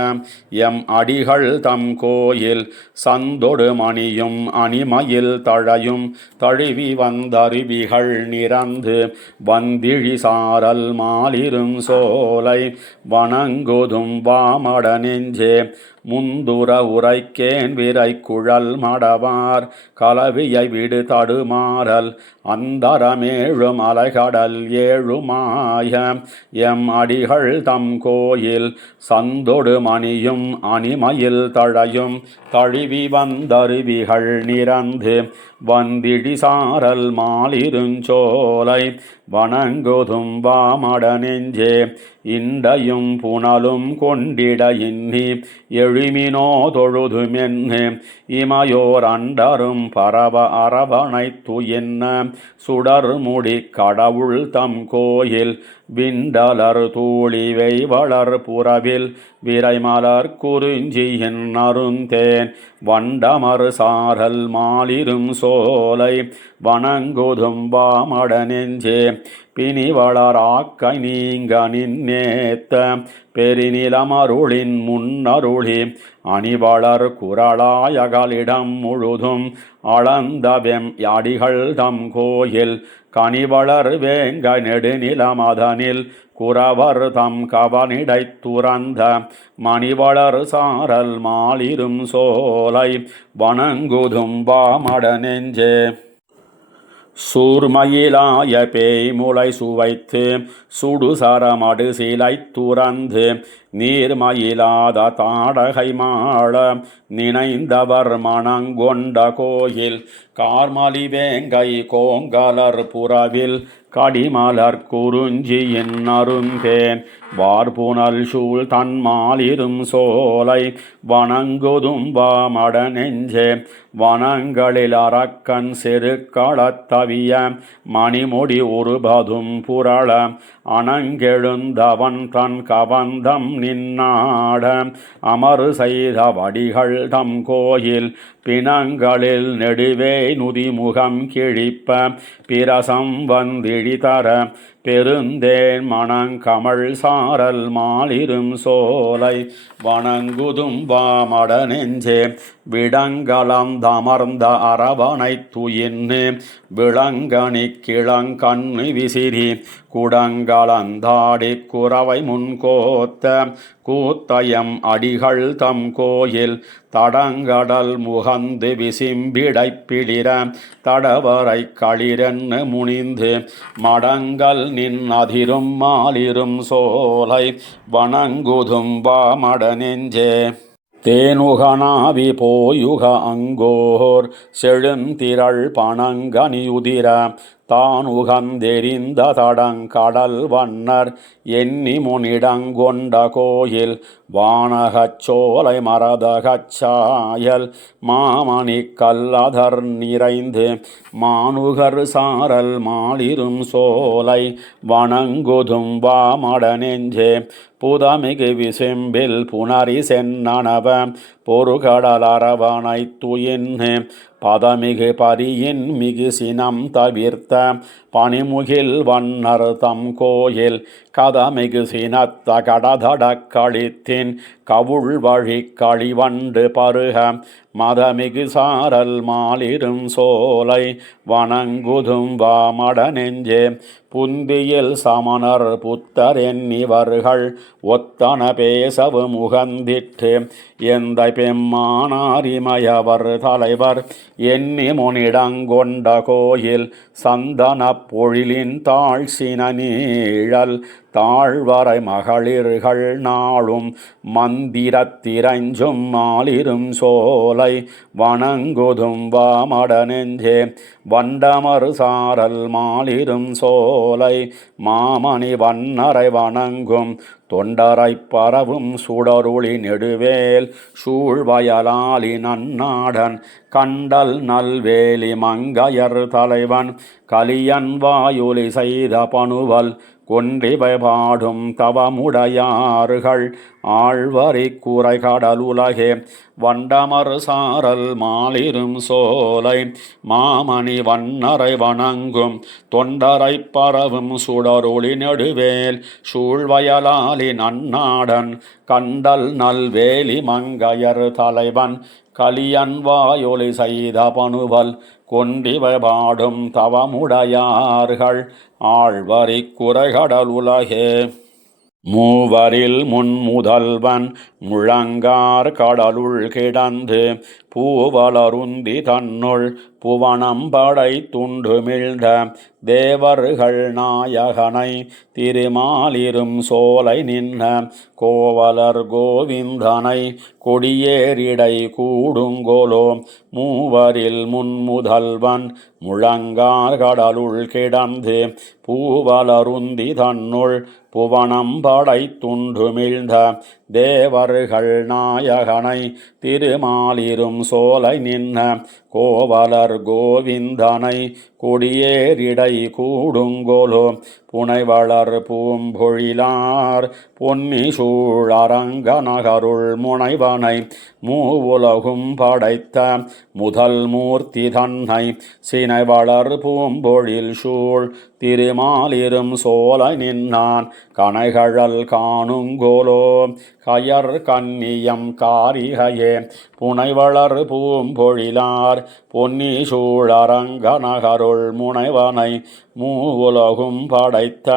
எம் அடிகள் தம் கோயில் சந்தொடு மணியும் அணிமயில் தழையும் தழுவி வந்தருவிகள் நிறந்து வந்திழி சாரல் மாலிரும் சோலை வணங்குதும் வாமட நெஞ்சே முந்துர உரைக்கேன் விரைக்குழல் மடவார் கலவியை விடு தடுமாறல் அந்தரமேழும் அலைகடல் ஏழுமாய எம் அடிகள் தம் கோயில் சந்தொடு மணியும் அணிமயில் தழையும் தழுவி வந்தருவிகள் நிறந்து வந்திழி சாரல் மாலிருஞ்சோலை வணங்குதும் வாமட நெஞ்சே இண்டையும் புனலும் கொண்டிட இன்னி எழுமினோ தொழுதுமென்னு இமையோர் அண்டரும் பரவ அரவணைத்து என்ன சுடர்முடி கடவுள் தம் கோயில் விண்டலர் தூளிவை வளர் புறவில் விரைமலர் குறிஞ்சியின் அருந்தேன் வண்டமறு சாரல் மாலிரும் சோலை வணங்குதும் வாமட நெஞ்சே பிணி வளராக்கை நீங்க நின்னேத்த பெருநிலமருளின் முன்னருளி அணிவளர் குரலாயகளிடம் முழுதும் அளந்தவெம் அடிகள் தம் கோயில் கனிவளர் வேங்க நெடுநிலமதனில் குறவர் தம் கவனிடை துறந்த மணிவளர் சாரல் மாலிரும் சோலை வணங்குதும் வாமட நெஞ்சே சூர்மயிலாய பேய்முளை சுவைத்து சுடுசரமடு சிலை துறந்து நீர்மயிலாத தாடகை மாள நினைந்தவர் மணங்கொண்ட கோயில் கார்மலி வேங்கை கோங்கலர் புறவில் கடிமலர் குறிஞ்சியின் அருந்தேன் வார்புனல் சூழ் தன்மாலிரும் சோலை வணங்குதும் வாமட நெஞ்சே வனங்களில் அரக்கன் செருக்களத்தவிய மணிமுடி உருபதும் புரள அணங்கெழுந்தவன் தன் கவந்தம் நின்னாட அமரு செய்த வடிகள் தம் கோயில் பிணங்களில் நெடுவே நுதிமுகம் கிழிப்ப பிரசம் வந்திழி தர பெருந்தேன் மணங்கமழ் சாரல் மாலிரும் சோலை வணங்குதும் வாமட நெஞ்சே விடங்கலம் தமர்ந்த அரவணை துயின்னு விளங்கனி கிளங்கண்ணு விசிறி குடங்கலந்தாடி குறவை முன்கோத்த கூத்தயம் அடிகள் தம் கோயில் தடங்கடல் முகந்து விசிம்பிடை பிளிர தடவரை களிரென்னு முனிந்து மடங்கள் நின் அதிரும் மாலிரும் சோலை வணங்குதும் வாமட நெஞ்சே தேனுகனாவி போயுக அங்கோர் செழுந்திரள் பணங்கனியுதிர தான் உகந்தெறிந்த தடங்கடல் வண்ணர் எண்ணி முனிடங்கொண்ட கோயில் வானகச் சோலை மரதகச் சாயல் மாமணி கல்லதர் நிறைந்து மானுகர் சாரல் மாலிரும் சோலை வணங்குதும் வாமட நெஞ்சே புதமிகு விசும்பில் புனரி சென்னனவ பொறுகடல் அரவணை துயின்னு பதமிகு பரியின் மிகு சினம் தவிர்த்த பனிமுகில் வண்ணர் தம் கோயில் கதமிகு சினத்த கடதட களித்தின் கவுள் வழி களிவண்டு பருக மதமிகு சாரல் மாலிரும் சோலை வணங்குதும் வாமட நெஞ்சே புந்தியில் சமணர் புத்தர் என்னிவர்கள் ஒத்தன பேசவும் உகந்திட்டு எந்த பெம்மானாரிமயவர் தலைவர் எண்ணி முனிடங்கொண்ட கோயில் சந்தன பொழிலின் தாழ்சின நீழல் தாழ்வரை மகளிர்கள் நாளும் மந்திரத்திரஞ்சும் மாலிரும் சோலை வணங்குதும் வாமட நெஞ்சே வண்டமறு சாரல் மாலிரும் சோலை மாமணி வண்ணரை வணங்கும் தொண்டரை பரவும் சுடருளி நெடுவேல் சூழ்வயலாளி நன்னாடன் கண்டல் நல்வேலி மங்கையர் தலைவன் கலியன் வாயுலி செய்த பணுவல் கொன்றிவை பாடும் தவமுடையார்கள் ஆழ்வரி கூரை கடலுலகே வண்டமர் சாரல் மாலிரும் சோலை மாமணி வண்ணரை வணங்கும் தொண்டரை பரவும் சுடரொளி நெடுவேல் சூழ்வயலாளி நன்னாடன் கண்டல் நல்வேலி மங்கையர் தலைவன் கலியன் வாயொலி செய்த பணுவல் கொண்டிவை பாடும் தவமுடையார்கள் ஆழ்வரி குறைகடலுலகே மூவரில் முன்முதல்வன் முழங்கார் கடலுள் கிடந்து பூவலருந்தி தன்னுள் புவனம் படை துண்டுமிழ்ந்த தேவர்கள் நாயகனை திருமாலிரும் சோலை நின்ன கோவலர் கோவிந்தனை கொடியேறிடை கூடுங்கோலோ மூவரில் முன்முதல்வன் முழங்கார் கடலுள் கிடந்து பூவலருந்தி தன்னுள் புவனம் படை துண்டுமிழ்ந்த தேவர்கள் நாயகனை திருமாலிரும் சோலை நின்ன கோவலர் கோவிந்தனை கொடியேறிடை கூடுங்கோலோ புனைவளர் பூம்பொழிலார் பொன்னி சூழ் அரங்க நகருள் முனைவனை மூவுலகும் படைத்த முதல் மூர்த்தி தன்னை சினைவளர் பூம்பொழில் சூழ் திருமாலிரும் சோலை நின்னான் கனைகழல் காணுங்கோலோ கயர் கன்னியம் காரிகையே புனைவளர் பூம்பொழிலார் பொன்னி சூழ் அரங்க நகருள் முனைவனை மூவுலகும் படைத்த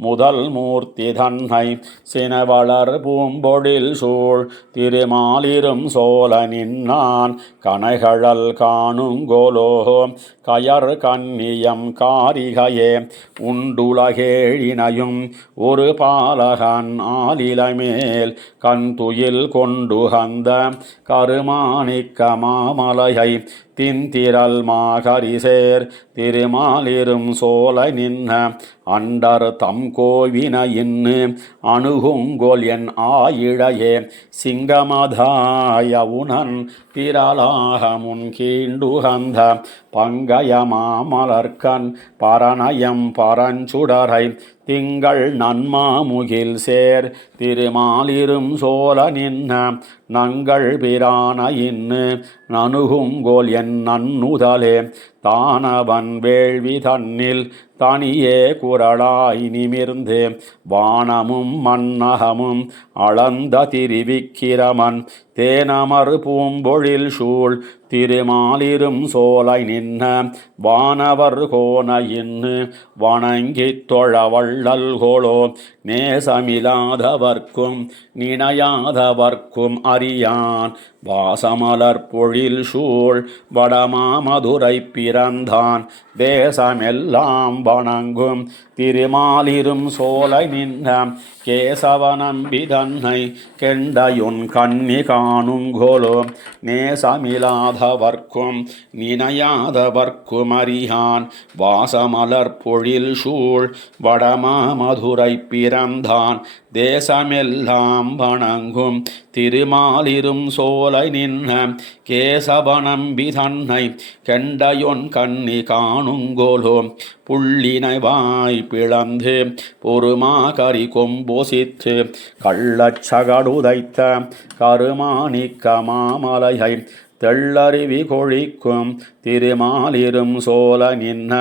முதல் மூர்த்தி தன்னை சினவளர் பூம்பொழில் சூழ் திருமாலிரும் சோலை நின்னான் கனைகழல் காணுங்கோலோ கயர் கன்னியம் காரிகையே உண்டுலகேழினையும் ஒரு பாலகன் ஆலிலைமேல் கண்துயில் கொண்டுகந்த கருமாணிக்க மாமலையை திந்திரல் மாகரிசேர் திருமாலிரும் சோலை நின்ன அண்டர் தம் கோவினையின்னு அணுகுங்கோல் என் ஆயிழையே சிங்கமதாயவுனன் திரளாக முன் கீண்டுகந்த பங்கய மாமலர்கண் பரணயம் பரஞ்சுடரை திங்கள் நன்மாமுகில் சேர் திருமாலிரும் சோலை நின்ன நங்கள் பிரான இன்னு நணுகுங்கோல் என் நன்னுதலே தானவன் வேள்வி தன்னில் தனியே குரலாய் நிமிர்ந்து வானமும் மன்னகமும் அளந்த திரிவிக்கிரமன் தேனமர் பூம்பொழில் சூழ் திருமாலிரும் சோலை நின்ன வானவர் கோன இன்னு வணங்கித் தொழவள்ளல்கோளோ நேசமிலாதவர்க்கும் நினையாதவர்க்கும் அறியான் வாசமலர் பொழில் சூழ் வடமாமதுரை பிறந்தான் தேசமெல்லாம் வணங்கும் திருமாலிரும் சோலை நின்ற கேசவநம்பி தன்னை கெண்டையுன் கண்ணி காணுங்கோலோ நேசமிலாதவர்க்கும் நினையாதவர்க்கும் அறியான் வாசமலர் பொழில் சூழ் வடமாமதுரை பிறந்தான் தேசமெல்லாம் வணங்கும் திருமாலிரும் சோலை நின்ன கேசவநம்பி தன்னை கெண்டையொன் கண்ணி காணுங்கோலோ புள்ளினை வாய் பிளந்து பொறுமா கரி கொம்பொசித்து கள்ளச்சகடுதைத்த கருமாணிக்க மாமலையை தெள்ளருவி கொழிக்கும் திருமாலிரும் சோலை நின்ன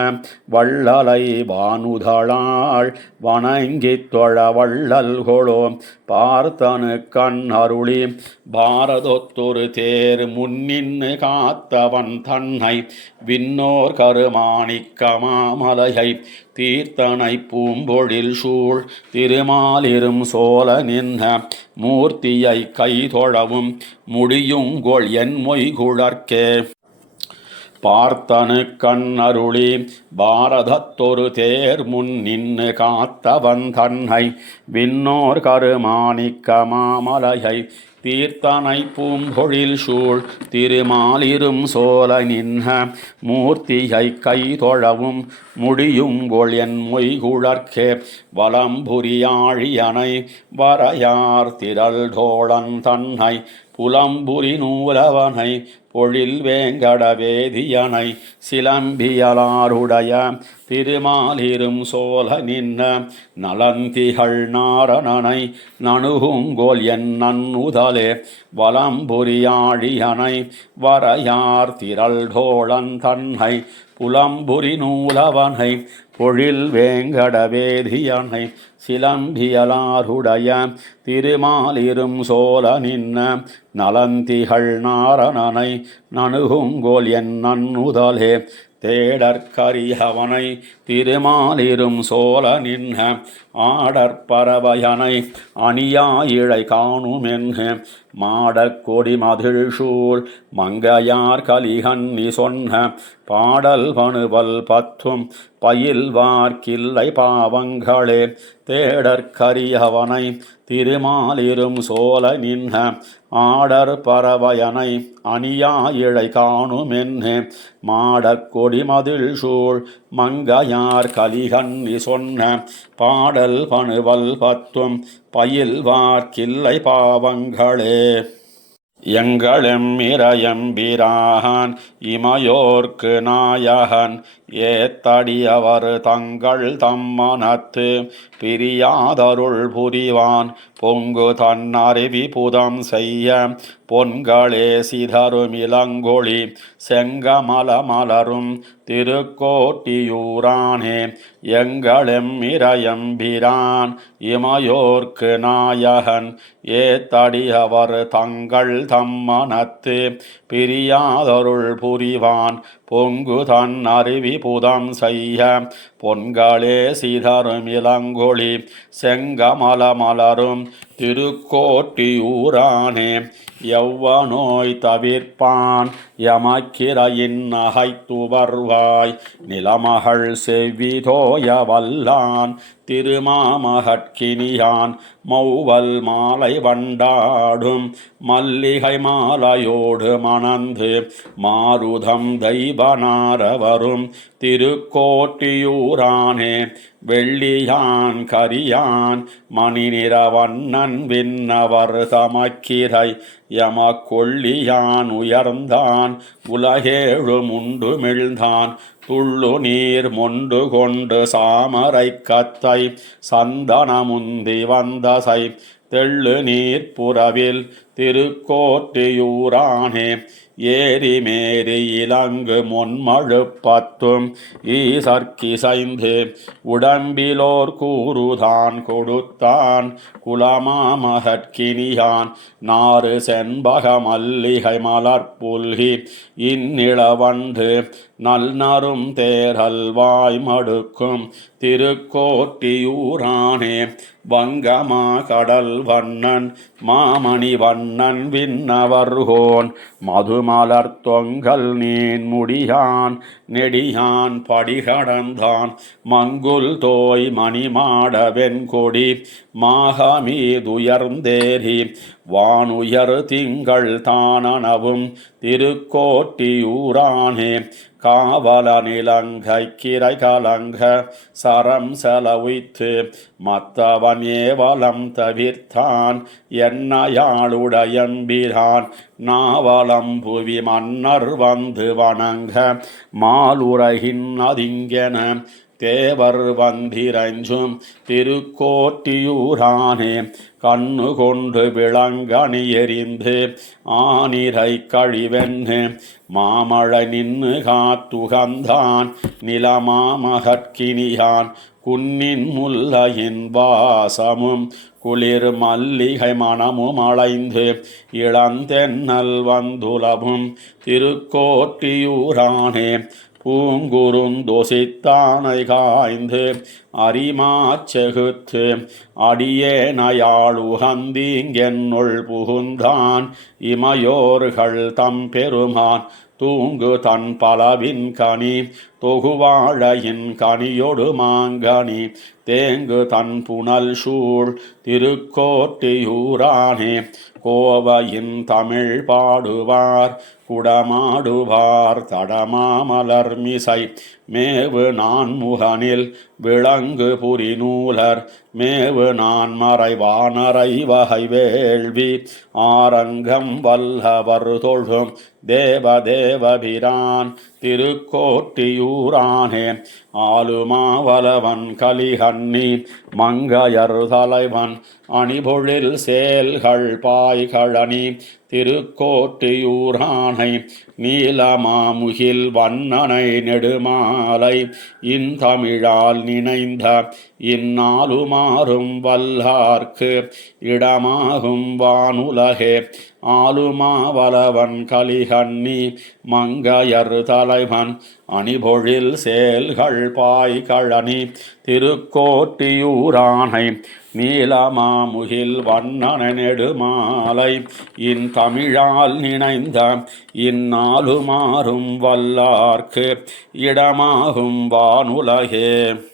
வள்ளலை வானுதளாள் வணங்கித் தொழ வள்ளல்கொளோ பார்த்தனு கண் அருளி பாரதொத்தொரு தேர் முன்னின்னு காத்தவன் தன்னை விண்ணோர் கருமாணிக்க மாமலையை தீர்த்தனை பூம்பொழில் சூழ் திருமாலிரும் சோலை நின்ன மூர்த்தியை கைதொழவும் முடியுங்கொள் என் மொய்குழற்கே பார்த்தனு கண் அருளி பாரதத்தொரு தேர் முன் நின்று காத்தவன் தன்னை விண்ணோர் கருமாணிக்க மாமலையை தீர்த்தனை பூம்பொழில் சூழ் திருமாலிரும் சோலை நின்ன மூர்த்தியை கைதொழவும் முடியுங்கொள் என் மொய்குழற்கே வலம்புரியாழியனை வரையார் திரள் தோழன் தன்னை புலம்புரி நூலவனை பொழில் வேங்கட வேதியனை சிலம்பியலாருடைய திருமாலிரும் சோலை நின்ன நலந்திகள் நாரணனை நணுகுங்கோல் என் நன்னுதலே வலம்புரியாழியனை வரையார் திரள் தோழன் தன்னை புலம்புரி நூலவனை பொழில் வேங்கட வேதியனை சிலம்பியலாருடைய திருமாலிரும் சோலை நின்ன நலந்திகள் நாரணனை நணுகுங்கோல் என் நன்னுதலே தேடற்கரியவனை திருமாலிரும் சோலை நின்ன ஆடற்பறவையனை அணியாயிழை காணுமென்று மாடக்கொடி மதில் சூழ் மங்கையார் கலிகன்னி சொன்ன பாடல் பணுவல் பத்தும் பயில்வார்க்கில்லை பாவங்களே தேடற்கரியவனை திருமாலிரும் சோலை நின்ன ஆடற் பறவையனை அணியாயிழை காணுமென்று மாடக்கொடி மதில் சூழ் மங்கையார் கலிகன்னி சொன்ன பாடல் பணுவல் பத்தும் பயில்வார்க்கில்லை பாவங்களே எங்களெம்மிரையம்பிரான் இமையோர்க்கு நாயகன் ஏத்தடியவர் தங்கள் தம்மனத்து பிரியாதருள் புரிவான் பொங்கு தன்னறிவி புதம் செய்ய பொன்களே சிதறுமிலங்கொழி செங்கமல மலரும் திருக்கோட்டியூரானே எங்களெம்மிரையம்பிரான் இமையோர்க்கு நாயகன் ஏத்தடியவர் தங்கள் தம்மனத்து பிரியாதருள் புரிவான் பொங்கு தன் அருவி புதம் செய்ய பொன்களே சிதறுமிலங்கொழி செங்கமல மலரும் திருக்கோட்டியூரானே எவ்வநோய் தவிர்ப்பான் எமக்கிரையின் நகைத்து வருவாய் நிலமகள் செவ்விதோய வல்லான் திருமாமகட்கினியான் மௌவல் மாலை வண்டாடும் மல்லிகை மாலையோடு மணந்து மாருதம் தெய்வனாரவரும் திருக்கோட்டியூரானே வெள்ளியான் கரியான் மணிநிறவண்ணன் விண்ணவர் தமக்கிரை எமக்கொள்ளியான் உயர்ந்தான் உலகேழு முண்டு மிழ்ந்தான் துள்ளு நீர் மொண்டு கொண்டு சாமரை கத்தை சந்தனமுந்தி வந்தசை தெள்ளு நீர் புறவில் திருக்கோட்டியூரானே ஏரிமேரி இலங்கு முன்மழுப்பத்தும் ஈசற்கிசைந்து உடம்பிலோர் கூறுதான் கொடுத்தான் குலமாமகற்கினியான் நாறு செண்பக மல்லிகை மலர்புல்கி இந்நிலவண்டு நல்நரும் தேரல் வாய் மடுக்கும் திருக்கோட்டியூரானே வங்கமா கடல் வண்ணன் மாமணி வண்ணன் விண்ணவர்கோன் மதுமலர் தொங்கல் நீன் முடியான் நெடியான் படிகடந்தான் மங்குல் தோய் மணிமாட வெண்கொடி மாகமீதுயர்ந்தேரி வானுயர் திங்கள் தானனவும் திருக்கோட்டியூரானே காவல நிலங்கை கிரை கலங்க சரம் செலவித்து மத்தவன் ஏவலம் தவிர்த்தான் என்னையாளுடையம்பிரான் நாவலம் புவி மன்னர் வந்து வணங்க மாலுலகின் அதிங்கென தேவர் வந்திரஞ்சும் திருக்கோட்டியூரானே கண்ணு கொண்டு விளங்கணி எறிந்து ஆனிரை கழிவென்னு மாமழை நின்னு காத்துகந்தான் நிலமாமகற்கினியான் குன்னின் முல்லையின் வாசமும் குளிர் மல்லிகை மணமும் அலைந்து இளந்தென்னல் வந்துலவும் திருக்கோட்டியூரானே பூங்குறுந்தொசித்தானை காய்ந்து அரிமாச்செகுத்து அடியேனையாளுகந்தீங்கென்னுள் புகுந்தான் இமையோர்கள் தம் பெருமான் தூங்கு தன் பலவின் கனி தொகுவாழையின் கனியொடு மாங்கனி தேங்கு தன் புனல் சூழ் திருக்கோட்டியூரானே கோவையின் தமிழ் பாடுவார் குடமாடுவார் தடமாமலர் மிசை மேவு நான்முகனில் விளங்கு புரிநூலர் மேவு நான்மறை வானரை வகை வேள்வி ஆரங்கம் வல்லவர் தொழும் தேவதேவபிரான் திருக்கோட்டியூரானே ஆலுமாவலவன் கலிகண்ணி மங்கையர் தலைவன் அணிபொழில் சேல்கள் பாய்கழனி திருக்கோட்டியூரானை நீலமாமுகில் வண்ணனை நெடுமாலை இன்தமிழால் நினைந்த இந்நாளுமாறும் வல்லார்க்கு இடமாகும் வானுலகே ஆலுமாவலவன் கலிகண்ணி மங்கையர் தலைவன் அணிபொழில் சேல்கள் பாய்கழனி திருக்கோட்டியூரானை நீலமாமுகில் வண்ணன நெடுமாலை இன்தமிழால் நினைந்த இந்நாளுமாறும் வல்லார்க்கு இடமாகும் வானுலகே.